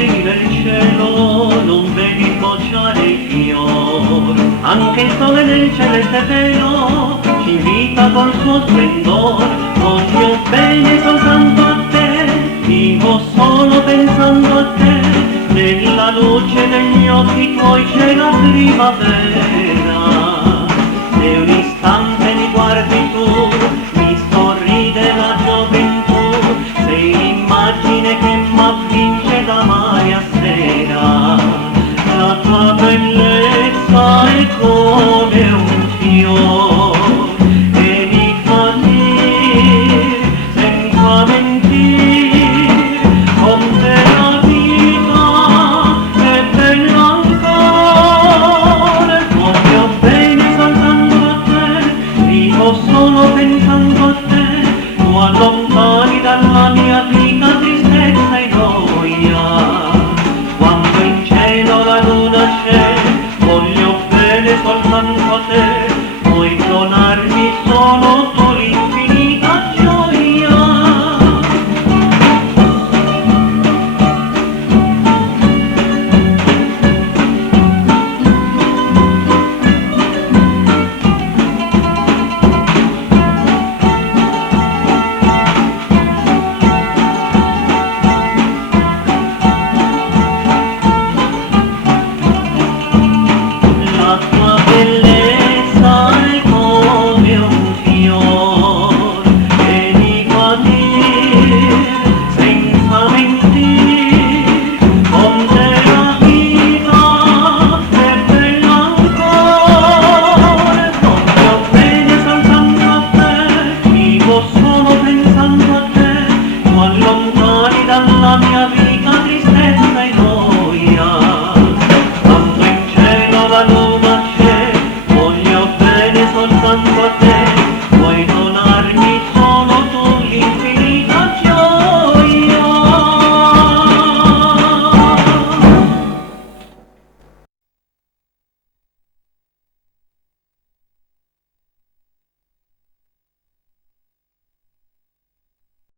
Vedi nel cielo, non vedi sbocciare il fior, anche il sole nel celeste velo ci invita col suo splendor. Voglio bene soltanto a te, vivo solo pensando a te, nella luce degli occhi tuoi c'è la primavera.